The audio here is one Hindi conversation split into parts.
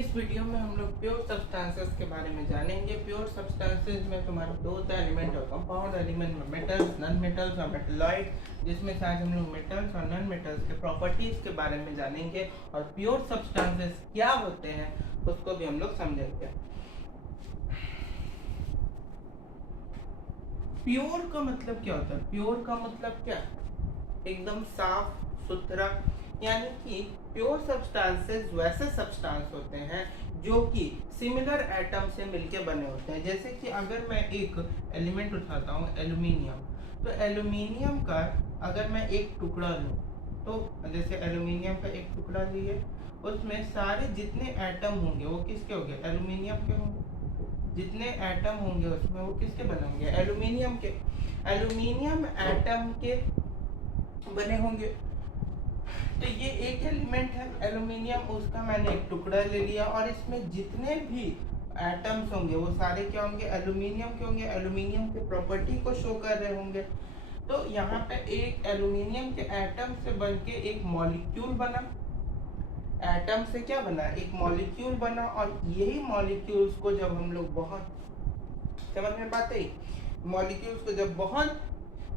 इस वीडियो में हम लोग प्योर सब्सटेंसेस के बारे में जानेंगे। प्योर सब्सटेंसेस में तुम्हारा दो होता है एलिमेंट और कंपाउंड। एलिमेंट में मेटल्स, नॉन मेटल्स और मेटलॉइड, जिसमें से आज हम लोग मेटल्स और नॉन मेटल्स के प्रॉपर्टीज के बारे में जानेंगे और प्योर सब्सटेंसेस क्या होते हैं उसको भी हम लोग समझेंगे। प्योर का मतलब क्या होता है? प्योर का मतलब क्या? एकदम साफ सुथरा, यानी कि प्योर सब्सटेंसेस वैसे सब्सटेंस होते हैं जो कि सिमिलर एटम से मिलके बने होते हैं। जैसे कि अगर मैं एक एलिमेंट उठाता हूँ एल्यूमिनियम, तो एल्यूमिनियम का अगर मैं एक टुकड़ा लूँ, तो जैसे एल्यूमिनियम का एक टुकड़ा लिए, उसमें सारे जितने एटम होंगे वो किसके होंगे? एल्यूमिनियम के होंगे। जितने एटम होंगे उसमें वो किसके बने होंगे? एल्यूमिनियम के। एल्यूमिनियम एटम के बने होंगे। तो ये एक एलिमेंट है एल्यूमिनियम, उसका मैंने एक टुकड़ा ले लिया और इसमें जितने भी एटम्स होंगे वो सारे क्या होंगे? एल्यूमिनियम के होंगे। एल्यूमिनियम के प्रॉपर्टी को शो कर रहे होंगे। तो यहाँ पे एक एल्यूमिनियम के एटम से बनके एक मॉलिक्यूल बना। एटम से क्या बना? एक मॉलिक्यूल बना। और यही मॉलिक्यूल्स को जब हम लोग बहुत, समझ में बात है, मॉलिक्यूल्स को जब बहुत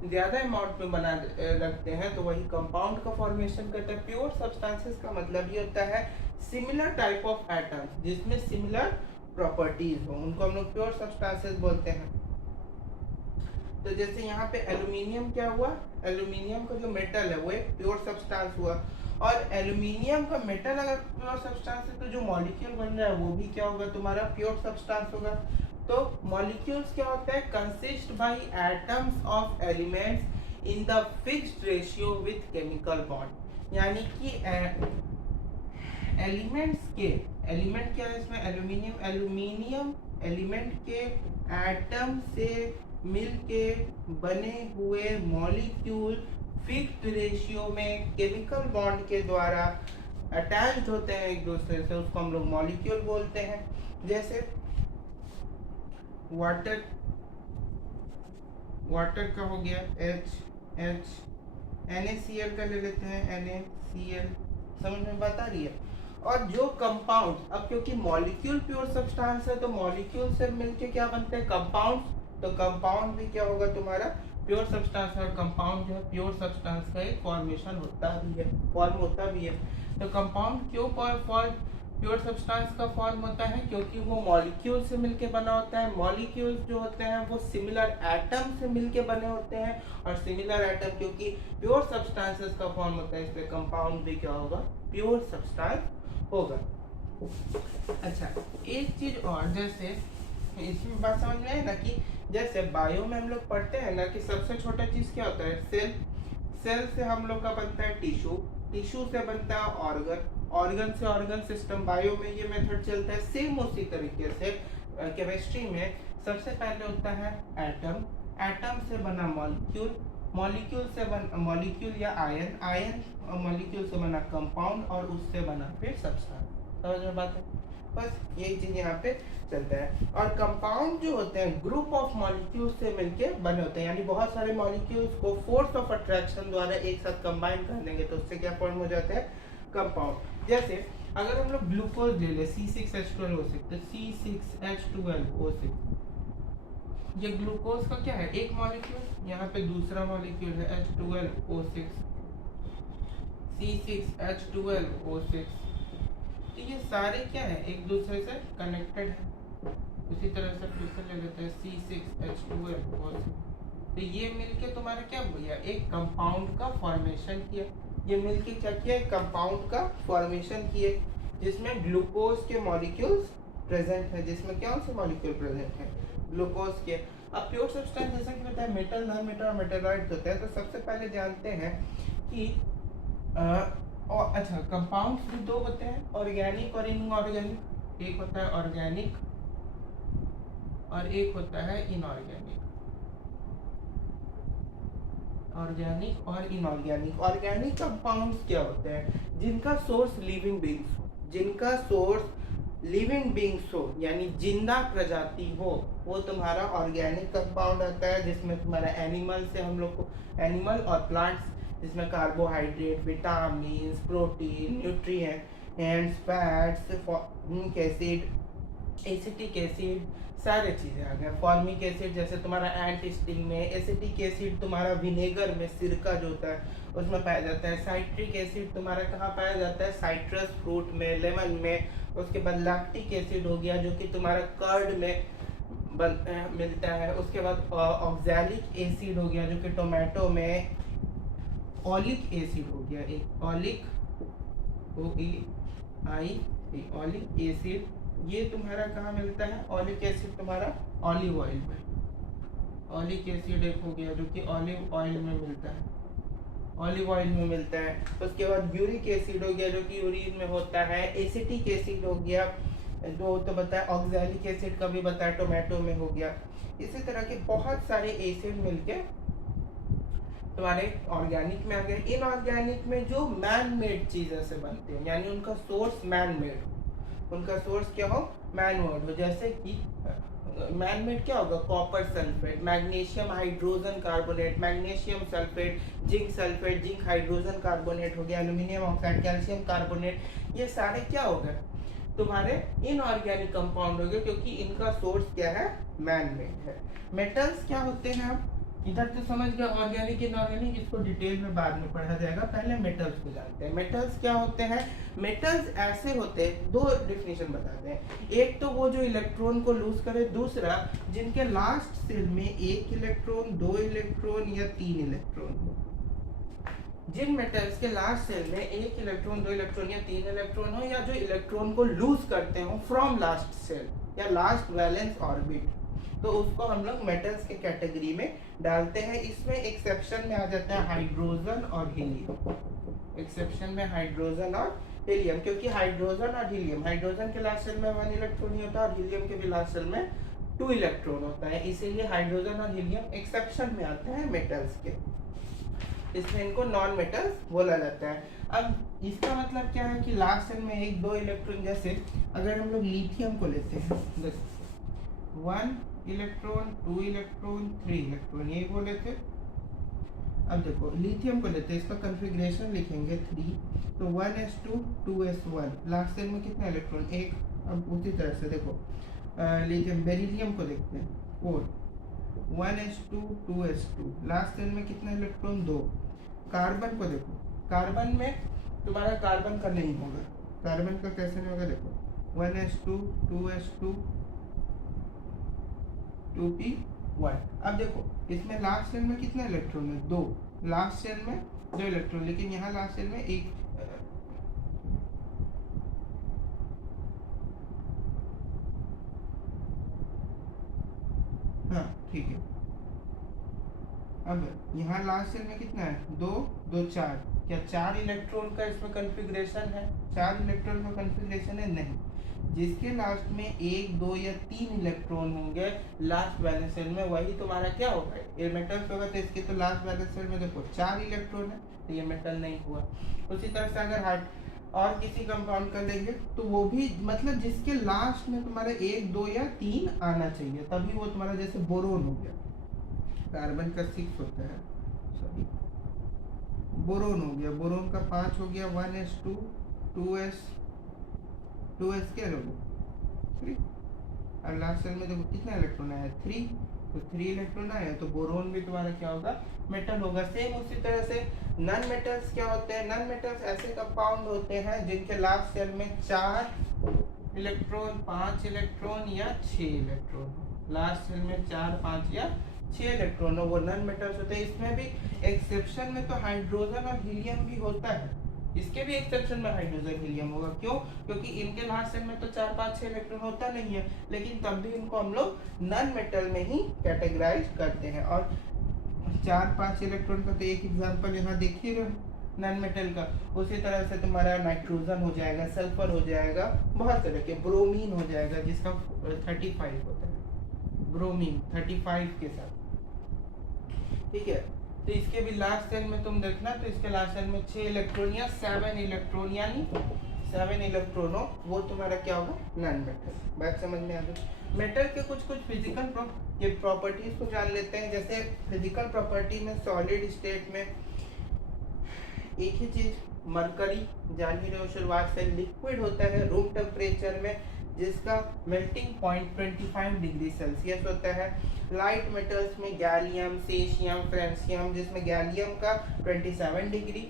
ज्यादा अमाउंट में बना रखते हैं तो वही कंपाउंड का फॉर्मेशन करता है। प्योर सब्सटेंसेस का मतलब ये होता है सिमिलर टाइप ऑफ एटम्स जिसमें सिमिलर प्रॉपर्टीज हो, उनको हम लोग प्योर सब्सटेंसेस बोलते हैं। तो जैसे यहाँ पे एल्यूमिनियम क्या हुआ? एल्यूमिनियम का जो मेटल है वो एक प्योर सब्सटेंस हुआ। और एल्यूमिनियम का मेटल अगर प्योर सब्सटेंस है तो जो मॉलिक्यूल बन रहा है वो भी क्या होगा? तुम्हारा प्योर सब्सटेंस होगा। तो मॉलिक्यूल्स क्या होता है? Consist by atoms of elements in the fixed ratio with chemical bond. यानी कि एलिमेंट्स के, एलिमेंट क्या है इसमें? एल्यूमिनियम। एल्यूमिनियम एलिमेंट के एटम से मिलके बने हुए मॉलिक्यूल फिक्स्ड रेशियो में केमिकल बॉन्ड के द्वारा अटैच्ड होते हैं एक दूसरे से, उसको हम लोग मॉलिक्यूल बोलते हैं। जैसे वाटर, वाटर का हो गया H, NaCl का ले लेते हैं NaCl। समझ में बात आ रही है? और जो कंपाउंड, अब क्योंकि मॉलिक्यूल प्योर सब्सटेंस है तो मॉलिक्यूल से मिलके क्या बनते हैं? कंपाउंड। तो कंपाउंड भी क्या होगा तुम्हारा? Pure substance. और कंपाउंड जो है प्योर सब्सटेंस का एक फॉर्मेशन होता भी है, फॉर्म होता भी है। तो कंपाउंड क्यों प्योर सब्सटेंस का फॉर्म होता है? क्योंकि वो मॉलिक्यूल से मिलके बना होता है। मॉलिक्यूल्स जो होते हैं वो सिमिलर एटम से मिलके बने होते हैं, और सिमिलर एटम क्योंकि प्योर सब्सटेंसेस का फॉर्म होता है इसलिए कंपाउंड भी क्या होगा? प्योर सब्सटेंस होगा। अच्छा, एक चीज और, जैसे इसमें बात समझ में है ना कि जैसे बायो में हम लोग पढ़ते हैं ना कि सबसे छोटा चीज क्या होता है? सेल। सेल से हम लोग का बनता है टिश्यू, टिश्यू से बनता है ऑर्गन, ऑर्गन से ऑर्गन सिस्टम। बायो में ये मेथड चलता है। सेम उसी तरीके से केमिस्ट्री में सबसे पहले होता है एटम, एटम से बना मॉलिक्यूल, मॉलिक्यूल से मॉलिक्यूल या आयन, आयन मॉलिक्यूल से बना कंपाउंड, और उससे बना फिर सब्सटेंस। समझ में बात है? बस यही चीज यहाँ पे चलता है। और कंपाउंड जो होते हैं ग्रुप ऑफ मॉलिक्यूल्स से मिलके बने होते हैं, यानी बहुत सारे मॉलिक्यूल्स को फोर्स ऑफ अट्रैक्शन द्वारा एक साथ कंबाइन कर देंगे तो उससे क्या फॉर्म हो जाता है? कंपाउंड। जैसे अगर हम लोग ग्लूकोज ले ले C6H12O6, तो C6H12O6, ये ग्लूकोज का क्या है? एक मॉलिक्यूल। यहाँ पे दूसरा मॉलिक्यूल है H12O6, C6H12O6। तो ये सारे क्या है? एक दूसरे से कनेक्टेड है। उसी तरह से फिर से ले लेते हैं C6H12O6। तो ये मिलके तुम्हारा क्या किया? एक कंपाउंड का फॉर्मेशन किया। ये मिलके क्या किया? एक कंपाउंड का फॉर्मेशन किए जिसमें ग्लूकोज के मॉलिक्यूल्स प्रेजेंट है। जिसमें कौन से मॉलिक्यूल प्रेजेंट है? ग्लूकोज के। अब प्योर सब्सटेंस जैसा कि बताया मेटल, नॉन मेटल और मेटेलॉइड्स होते हैं। तो सबसे पहले जानते हैं कि और अच्छा, कंपाउंड्स भी दो होते हैं, ऑर्गेनिक और इनऑर्गेनिक। एक होता है ऑर्गेनिक और एक होता है इनऑर्गेनिक। ऑर्गेनिक और इनऑर्गेनिक। ऑर्गेनिक कंपाउंड्स क्या होते हैं? जिनका सोर्स लिविंग बींग्स हो, जिनका सोर्स लिविंग बींग्स हो, यानी जिंदा प्रजाति हो, वो तुम्हारा ऑर्गेनिक कंपाउंड आता है। जिसमें तुम्हारा एनिमल से हम लोग को, एनिमल और प्लांट्स, जिसमें carbohydrate, vitamin, protein, nutrient, ends, fats, formic acid, acetic acid, सारे चीज़ें आ गए। फॉर्मिक एसिड जैसे तुम्हारा एंट स्टिंग में, एसिटिक एसिड तुम्हारा विनेगर में, सिरका जो होता है उसमें पाया जाता है। साइट्रिक एसिड तुम्हारा कहाँ पाया जाता है, साइट्रस फ्रूट में, लेमन में। उसके बाद लैक्टिक एसिड हो गया जो कि तुम्हारा कर्ड में मिलता है। उसके बाद ऑक्सैलिक एसिड हो गया जो कि टोमेटो में। ऑलिक एसिड हो गया, एक ऑलिक, OEI, ऑलिक एसिड, ये तुम्हारा कहाँ मिलता है, ऑलिक एसिड तुम्हारा ऑलिव ऑयल में। ऑलिक एसिड एक हो गया जो कि ऑलिव ऑयल में मिलता है, ऑलिव ऑयल में मिलता है। उसके बाद यूरिक एसिड हो गया जो कि यूरिन में होता है। एसिटिक एसिड हो गया जो तो बताया, ऑक्सैलिक एसिड का भी बताया टोमेटो में हो गया। इसी तरह के बहुत सारे एसिड मिलके तुम्हारे ऑर्गेनिक में आ गए। इनऑर्गेनिक में जो मैन मेड चीज़ों से बनते हैं, यानी उनका सोर्स मैन मेड हो, उनका सोर्स क्या हो, मैन मेड हो। जैसे कि मैन मेड क्या होगा, copper sulphate, magnesium hydrogen carbonate, magnesium sulphate, zinc hydrogen carbonate हो गया, एल्यूमिनियम ऑक्साइड, कैल्शियम कार्बोनेट, ये सारे क्या हो गए तुम्हारे इनऑर्गेनिक कंपाउंड हो गए, क्योंकि इनका सोर्स क्या है, मैन मेड है। मेटल्स क्या होते हैं, अब इधर तो समझ गए ऑर्गेनिक इनऑर्गेनिक, इसको डिटेल में बाद में पढ़ा जाएगा, पहले मेटल्स को जानते हैं। मेटल्स क्या होते हैं, मेटल्स ऐसे होते हैं, दो डिफिनेशन बताते हैं। एक तो वो जो इलेक्ट्रॉन को लूज करे, दूसरा जिनके लास्ट सेल में एक इलेक्ट्रॉन, दो इलेक्ट्रॉन या तीन इलेक्ट्रॉन हो। जिन मेटल्स के लास्ट सेल में एक इलेक्ट्रॉन, दो इलेक्ट्रॉन या तीन इलेक्ट्रॉन हो, या जो इलेक्ट्रॉन को लूज करते हो फ्रॉम लास्ट सेल या लास्ट वैलेंस ऑर्बिट, तो उसको हम लोग मेटल्स के कैटेगरी में डालते हैं। इसमें एक्सेप्शन में आ जाता है हाइड्रोजन और हीलियम। एक्सेप्शन में हाइड्रोजन और हीलियम, क्योंकि हाइड्रोजन और हीलियम, हाइड्रोजन के लास्ट सेल में 1 इलेक्ट्रॉन ही होता है और हीलियम के भी लास्ट सेल में 2 इलेक्ट्रॉन होता है, इसीलिए हाइड्रोजन और हीलियम एक्सेप्शन में आते हैं मेटल्स के। इसमें इनको नॉन मेटल्स बोला जाता है। अब इसका मतलब क्या है कि लास्ट सेल में एक, दो इलेक्ट्रॉन, जैसे अगर हम लोग लिथियम को लेते हैं, 1 इलेक्ट्रॉन, 2 इलेक्ट्रॉन, 3 इलेक्ट्रॉन, यही बोले थे। अब देखो लिथियम को लेते हैं, इसका कॉन्फ़िगरेशन लिखेंगे 3, तो 1s2 2s1, लास्ट सेल में कितना इलेक्ट्रॉन, एक। अब उसी तरह से देखो लिथियम, बेरिलियम को देखते हैं 4, 1s2 2s2, लास्ट सेल में कितना इलेक्ट्रॉन, 2। कार्बन को देखो, कार्बन में तुम्हारा कार्बन का नहीं होगा, कार्बन का कैसे नहीं होगा, देखो 1s2 2s2 2p1। अब देखो इसमें लास्ट सेल में कितना इलेक्ट्रॉन है, 2, लास्ट सेल में 2 इलेक्ट्रॉन, लेकिन यहाँ लास्ट सेल में एक। हाँ ठीक है। अब यहाँ लास्ट सेल में कितना है, 2 2 4, क्या 4 इलेक्ट्रॉन का इसमें कॉन्फ़िगरेशन है, 4 इलेक्ट्रॉन का कॉन्फ़िगरेशन है, नहीं। जिसके लास्ट में 1, 2 या 3 इलेक्ट्रॉन होंगे लास्ट वैलेंस सेल में, वही तुम्हारा क्या होगा, ये मेटल होगा। तो इसके तो लास्ट वैलेंस सेल में देखो 4 इलेक्ट्रॉन है, तो ये मेटल नहीं हुआ। उसी तरह से अगर हार्ट और किसी कंपाउंड का लेंगे तो वो भी, मतलब जिसके लास्ट में तुम्हारा 1, 2 या 3 आना चाहिए, तभी वो तुम्हारा, जैसे बोरोन हो गया, कार्बन का 6 होता है, सॉरी बोरोन हो गया, बोरोन का 5 हो गया, 1s2 2s क्या लोगे 3, और लास्ट सेल में देखो कितना इलेक्ट्रॉन आया, 3, तो 3 इलेक्ट्रॉन आया, तो बोरोन भी तुम्हारा क्या होगा, मेटल होगा। सेम उसी तरह से नॉन मेटल्स क्या होते हैं, नॉन मेटल्स ऐसे कंपाउंड होते हैं जिनके लास्ट सेल में 4 इलेक्ट्रॉन, 5 इलेक्ट्रॉन या 6 इलेक्ट्रॉन, लास्ट सेल में 4, 5 या 6 इलेक्ट्रॉन हो, वो नॉन मेटल्स होते हैं। इसमें भी एक्सेप्शन में तो हाइड्रोजन और हीलियम भी होता है, इसके भी एक्सेप्शन में हाइड्रोजन हीलियम होगा। क्यों, क्योंकि इनके लास्ट सेल में तो 4, 5, 6 इलेक्ट्रॉन होता नहीं है, लेकिन तब भी इनको हम लोग नॉन मेटल में ही कैटेगराइज करते हैं। और 4, 5 इलेक्ट्रॉन का तो एक एग्जांपल यहाँ देखिए नॉन मेटल का। उसी तरह से तुम्हारा नाइट्रोजन हो जाएगा, सल्फर हो जाएगा, बहुत तरह के, ब्रोमीन हो जाएगा जिसका 35 होता है, ब्रोमीन 35 के साथ, ठीक है। तो इसके भी लास्ट सेल में तुम देखना, तो इसके लास्ट सेल में 6 इलेक्ट्रॉन या 7 इलेक्ट्रॉन, यानी 7 इलेक्ट्रॉन हो, वो तुम्हारा क्या होगा, नॉन मेटल। बात समझ में आ गई। मेटल के कुछ फिजिकल प्रॉपर्टीज को जान लेते हैं। जैसे फिजिकल प्रॉपर्टी में सॉलिड स्टेट में एक ही चीज, मरकरी, जान ही रहे हो शुरुआत से लिक्विड होता है रूम टेम्परेचर में, जिसका मेल्टिंग पॉइंट 25 डिग्री सेल्सियस होता है। लाइट मेटल्स में गैलियम, सेशियम, फ्रेंसियम, जिसमें गैलियम का 27 डिग्री,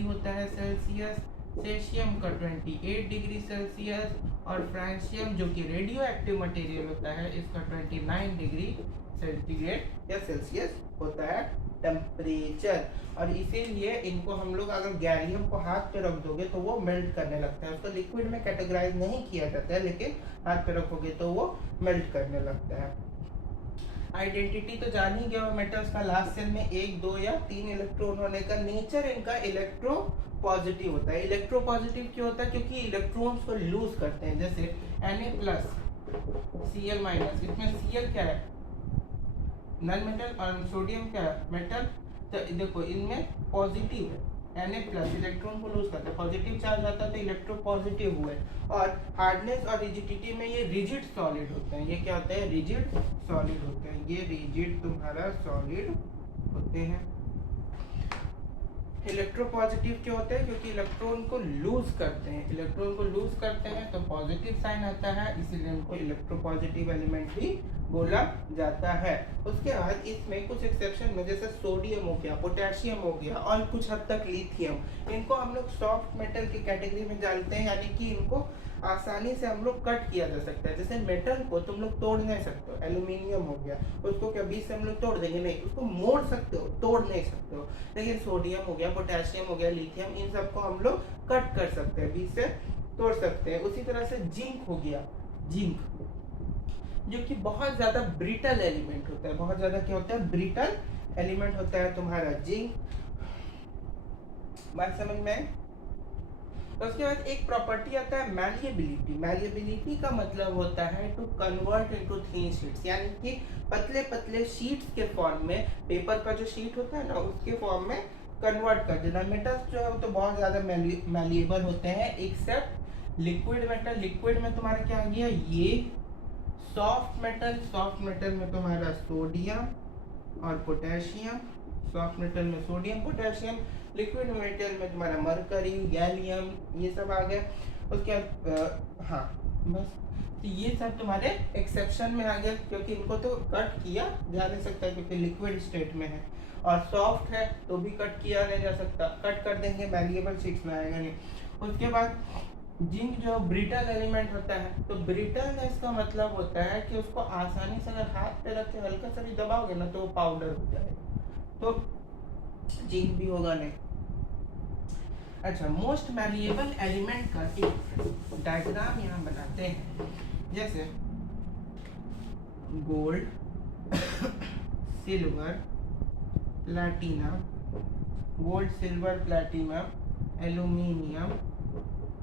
होता है सेल्सियस, सेशियम का 28 डिग्री सेल्सियस, और फ्रेंसियम जो कि रेडियो एक्टिव मटेरियल होता है इसका 29 डिग्री सेंटीग्रेड या सेल्सियस होता है टेम्परेचर। और इसीलिए इनको हम लोग अगर गैलियम को हाथ पे रख दोगे तो वो मेल्ट करने लगता है। उसको लिक्विड में कैटेगराइज नहीं किया जाता है, लेकिन हाथ पे रखोगे तो वो मेल्ट करने लगता है। आइडेंटिटी तो जान ही गया हो मेटल्स का, लास्ट सेल में 1, 2 या 3 इलेक्ट्रॉन होने का। नेचर इनका इलेक्ट्रो पॉजिटिव होता है। इलेक्ट्रो पॉजिटिव क्यों होता है? क्योंकि इलेक्ट्रॉन्स को लूज करते हैं। जैसे Na+, Cl-, इसमें Cl क्या है? नॉन मेटल, और सोडियम क्या है? मेटल। तो देखो इनमें पॉजिटिव है, Na+ इलेक्ट्रॉन को लूज करता है, पॉजिटिव चार्ज आता है तो इलेक्ट्रो पॉजिटिव हुए। और हार्डनेस और रिजिडिटी में ये रिजिड सॉलिड होते हैं। ये क्या होते हैं? रिजिड सॉलिड होते हैं। ये रिजिड तुम्हारा सॉलिड होते हैं। इलेक्ट्रोपॉजिटिव क्यों होते हैं? क्योंकि इलेक्ट्रॉन को लूज करते हैं। इलेक्ट्रॉन को लूज करते हैं तो पॉजिटिव साइन आता है, इसीलिए इनको इलेक्ट्रोपॉजिटिव एलिमेंट भी बोला जाता है। उसके बाद इसमें कुछ एक्सेप्शन में, जैसे सोडियम हो गया, पोटेशियम हो गया, और कुछ हद तक लिथियम, इनको हम लोग सॉफ्ट मेटल की कैटेगरी में डालते हैं, यानी कि इनको आसानी से हम लोग कट किया जा सकता है। जैसे मेटल को तुम लोग तोड़ नहीं सकते हो, एल्यूमिनियम हो गया, उसको क्या बीच से हम लोग तोड़ देंगे? नहीं, उसको मोड़ सकते हो, तोड़ नहीं सकते हो। लेकिन सोडियम हो गया, पोटेशियम हो गया, लिथियम, इन सबको हम लोग कट कर सकते हैं, बीच से तोड़ सकते हैं। उसी तरह से जिंक हो गया, जिंक जो कि बहुत ज्यादा ब्रिटल एलिमेंट होता है। बहुत ज्यादा क्या होता है? ब्रिटल एलिमेंट होता है तुम्हारा जिंक। बात समझ में? तो उसके बाद एक प्रॉपर्टी आता है मैलिएबिलिटी। मैलिएबिलिटी का मतलब होता है to convert into thin sheets, यानी कि पतले पतले शीट्स के फॉर्म में, पेपर का जो शीट होता है ना उसके फॉर्म में कन्वर्ट कर देना। मेटल्स जो है वो तो बहुत ज्यादा मैलिएबल होते हैं, एक्सेप्ट लिक्विड मेटल। लिक्विड में तुम्हारा क्या आ गया? ये सॉफ्ट मेटल। सॉफ्ट मेटल में तुम्हारा सोडियम और पोटेशियम, सॉफ्ट मेटल में सोडियम पोटेशियम। लिक्विड मेटल में तुम्हारा मरकरी, गैलियम, ये सब आ गए। उसके बाद हाँ बस, तो ये सब तुम्हारे एक्सेप्शन में आ गए, क्योंकि इनको तो कट किया जा नहीं सकता क्योंकि लिक्विड स्टेट में है, और सॉफ्ट है तो भी कट किया नहीं जा सकता, कट कर देंगे मैलिएबल शीट्स में आएगा नहीं। उसके बाद जिंक जो ब्रिटल एलिमेंट होता है, तो ब्रिटलनेस का मतलब होता है कि उसको आसानी से अगर हाथ पे रख के हल्का सा भी दबाओगे ना तो वो पाउडर हो जाएगा, तो जिंक भी होगा नहीं। अच्छा, मोस्ट मैलिएबल एलिमेंट का एक डायग्राम यहाँ बनाते हैं। जैसे gold, silver, platinum, gold, silver, platinum, aluminium,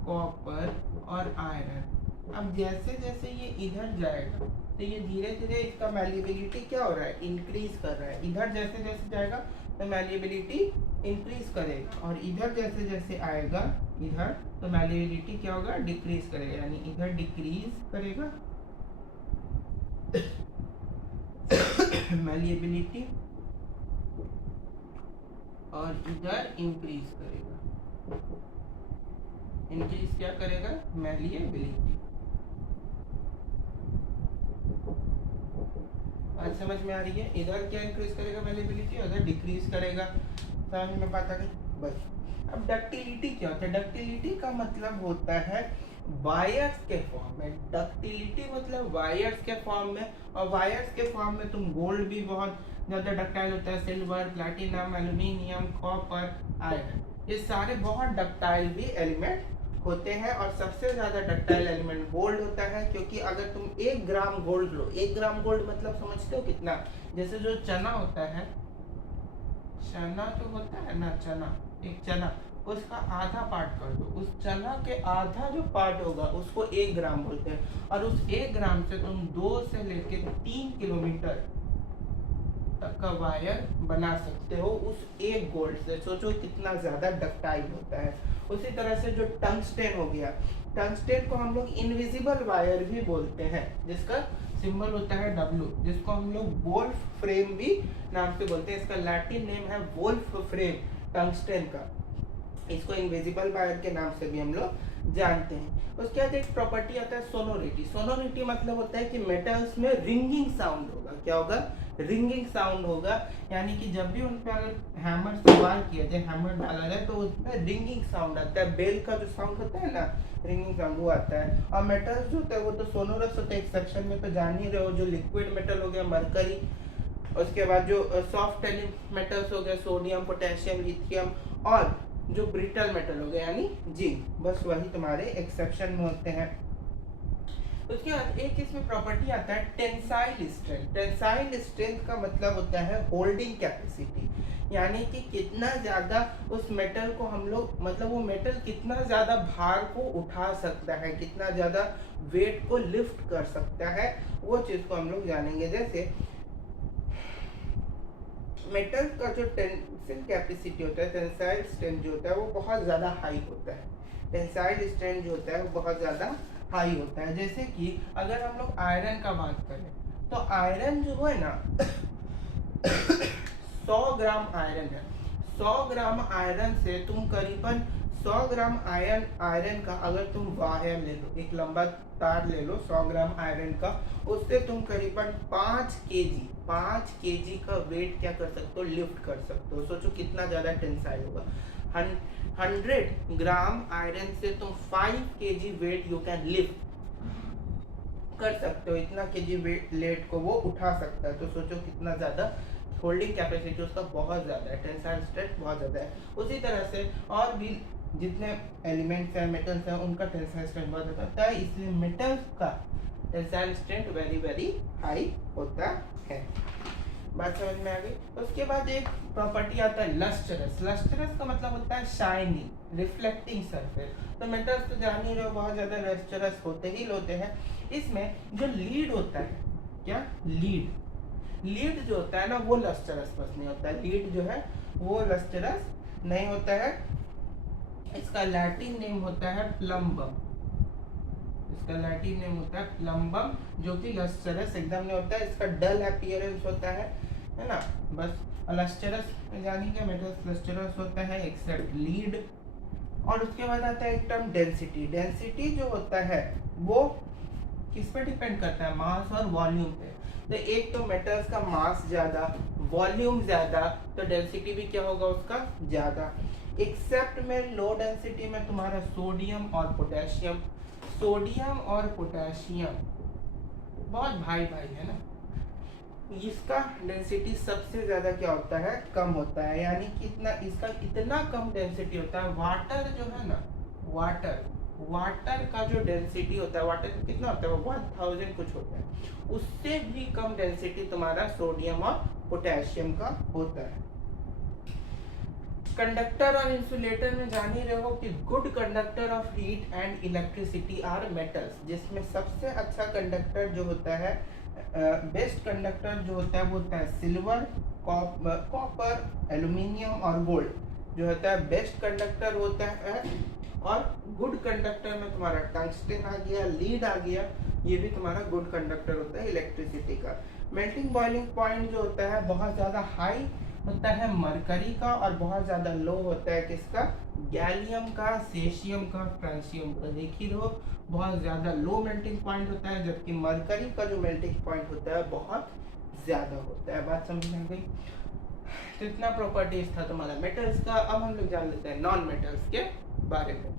copper और आयरन। अब जैसे जैसे ये इधर जाएगा तो ये धीरे धीरे इसका मैलिएबिलिटी क्या हो रहा है? इंक्रीज कर रहा है। इधर जैसे जैसे जाएगा तो मैलिएबिलिटी इंक्रीज करेगा, और इधर जैसे जैसे आएगा इधर तो मैलिएबिलिटी क्या होगा? डिक्रीज करेगा, यानी इधर डिक्रीज करेगा मैलिएबिलिटी, और इधर इंक्रीज करेगा। इंक्रीज क्या करेगा? मैलिएबिलिटी। आज समझ में आ रही है? इधर क्या इंक्रीज करेगा? मैलिएबिलिटी, उधर डिक्रीज करेगा। समझ में पाता नहीं? बस। अब डक्टिलिटी क्या होता है? डक्टिलिटी का मतलब होता है वायर्स के फॉर्म में। डक्टिलिटी मतलब वायर्स के फॉर्म में, और वायर्स के फॉर्म में तुम गोल्ड भी बहुत ज्यादा डक्टाइल होता है, silver, platinum, aluminium, copper, iron, ये सारे बहुत डक्टाइल भी एलिमेंट होते हैं। और सबसे ज्यादा डक्टाइल एलिमेंट गोल्ड होता है, क्योंकि अगर तुम 1 ग्राम गोल्ड लो, 1 ग्राम गोल्ड मतलब समझते हो कितना? जैसे जो चना होता है, चना तो होता है ना, चना, एक चना, उसका आधा पार्ट कर दो, उस चना के आधा जो पार्ट होगा उसको 1 ग्राम बोलते हैं। और उस 1 ग्राम से तुम 2 से लेके 3 किलोमीटर तक का वायर बना सकते हो उस 1 गोल्ड से। सोचो कितना ज्यादा डक्टाइल होता है। उसी तरह से जो टंगस्टेन हो गया, टंगस्टेन को हम लोग इनविजिबल वायर भी बोलते हैं, जिसका सिंबल होता है W, जिसको हम लोग वोल्फ फ्रेम भी नाम से बोलते हैं। इसका लैटिन नेम है वोल्फ फ्रेम। टंगस्टन का, इसको इनविजिबल वायर के नाम से भी हम लोग जानते हैं। उसके बाद एक प्रॉपर्टी आता है सोनोरिटी। सोनोरिटी मतलब होता है कि मेटल्स में रिंगिंग साउंड होगा। क्या होगा? रिंगिंग साउंड होगा, यानी कि जब भी उन पे अगर हैमर से वार किया जाए, हैमर डाला जाए, तो उसमें रिंगिंग साउंड आता है। बेल का जो साउंड होता है ना, रिंगिंग साउंड, वो आता है। और मेटल्स जो होता है वो तो सोनोरस होता है। एक सेक्शन में तो जान ही रहे हो, जो लिक्विड मेटल हो गया मरकरी, उसके बाद जो सॉफ्ट मेटल्स हो गए सोडियम, पोटेशियम, लिथियम, और जो ब्रिटल मेटल हो गए यानी जिंक, बस वही तुम्हारे एक्सेप्शन में होते हैं। उसके बाद एक इसमें प्रॉपर्टी आता है टेंसाइल स्ट्रेंथ। टेंसाइल स्ट्रेंथ का मतलब होता है होल्डिंग कैपेसिटी, यानी कि कितना ज्यादा उस मेटल को हम लोग, मतलब वो मेटल कितना ज्यादा भार को उठा सकता है, कितना ज्यादा वेट को लिफ्ट कर सकता है, वो चीज को हम लोग जानेंगे। जैसे मेटल का जो टेंसिल कैपेसिटी होता है, टेंसाइल स्ट्रेंथ जो होता है वो बहुत ज़्यादा हाई होता है। टेंसाइल स्ट्रेंथ जो होता है वो बहुत ज़्यादा हाई होता है। जैसे कि अगर हम लोग आयरन का बात करें, तो आयरन जो है ना 100 ग्राम आयरन है। 100 ग्राम आयरन से तुम करीबन 100 ग्राम आयरन का अगर तुम वायर ले लो, एक लंबा तार ले लो 100 ग्राम आयरन का, उससे तुम करीबन 5 केजी का वेट क्या कर सकते हो? लिफ्ट कर सकते हो। सोचो कितना ज्यादा टेंसाइल होगा। 100 ग्राम आयरन से तुम 5 KG weight you can lift कर सकते हो, इतना केजी वेट को वो उठा सकता है। तो सोचो कितना ज्यादा होल्डिंग कैपेसिटी उसका बहुत ज्यादा है, टेंसाइल स्ट्रेंथ बहुत ज्यादा है। उसी तरह से और भी जितने एलिमेंट्स हैं, मेटल्स हैं, उनका टेंसाइल स्ट्रेंथ बहुत ज्यादा होता है, इसलिए मेटल्स का tensile strength very very high होता है। बात समझ में आ गई? उसके बाद एक प्रॉपर्टी आता है लस्ट्रस। लस्ट्रस का मतलब होता है शाइनिंग, रिफ्लेक्टिंग सरफेस। तो मेटल्स तो जान ही रहे हो बहुत ज्यादा लस्ट्रस होते ही होते हैं। इसमें जो लीड होता है, क्या लीड जो होता है ना, वो लस्ट्रस बस नहीं होता है। लीड जो है वो लस्ट्रस नहीं होता है। इसका लैटिन नेम होता है प्लम्बम। इसका लैटिन नेम होता है प्लम्बम, जो कि लस्ट्रस एकदम नहीं होता है। इसका डल अपीयरेंस होता है ना। बस लस्ट्रस में जानेंगे, मेटल्स लस्ट्रस होता है एक्सेप्ट लीड। और उसके बाद आता है एक टर्म डेंसिटी। डेंसिटी जो होता है वो किस पे डिपेंड करता है? मास और वॉल्यूम पे। तो एक तो मेटल्स का मास ज्यादा, वॉल्यूम ज्यादा, तो डेंसिटी भी क्या होगा उसका? ज्यादा। एक्सेप्ट में लो डेंसिटी में तुम्हारा सोडियम और पोटेशियम। सोडियम और पोटेशियम बहुत भाई है ना, इसका डेंसिटी सबसे ज्यादा क्या होता है? कम होता है। यानी कि इसका इतना कम डेंसिटी होता है। वाटर जो है ना, वाटर का जो डेंसिटी होता है, वाटर कितना होता है? वो 1000 कुछ होता है। उससे भी कम डेंसिटी तुम्हारा सोडियम और पोटेशियम का होता है। कंडक्टर और इंसुलेटर में जान ही रहे हो कि good conductor of heat and electricity are metals, जिसमें सबसे अच्छा कंडक्टर जो होता है, बेस्ट कंडक्टर जो होता है वो होता है सिल्वर, कॉपर, एल्यूमिनियम और गोल्ड जो होता है बेस्ट कंडक्टर होता है। और गुड कंडक्टर में तुम्हारा टंगस्टन आ गया, लीड आ गया, ये भी तुम्हारा गुड कंडक्टर होता है इलेक्ट्रिसिटी का। मेल्टिंग बॉइलिंग पॉइंट जो होता है बहुत ज्यादा हाई होता है मरकरी का, और बहुत ज्यादा लो होता है किसका? गैलियम का, सेशियम का, फ्रांसियम का। देख ही लो, बहुत ज्यादा लो मेल्टिंग पॉइंट होता है, जबकि मरकरी का जो मेल्टिंग पॉइंट होता है बहुत ज्यादा होता है। बात समझ में आ गई? तो इतना प्रॉपर्टीज था तुम्हारा मेटल्स का। अब हम लोग जान लेते हैं नॉन मेटल्स के बारे में।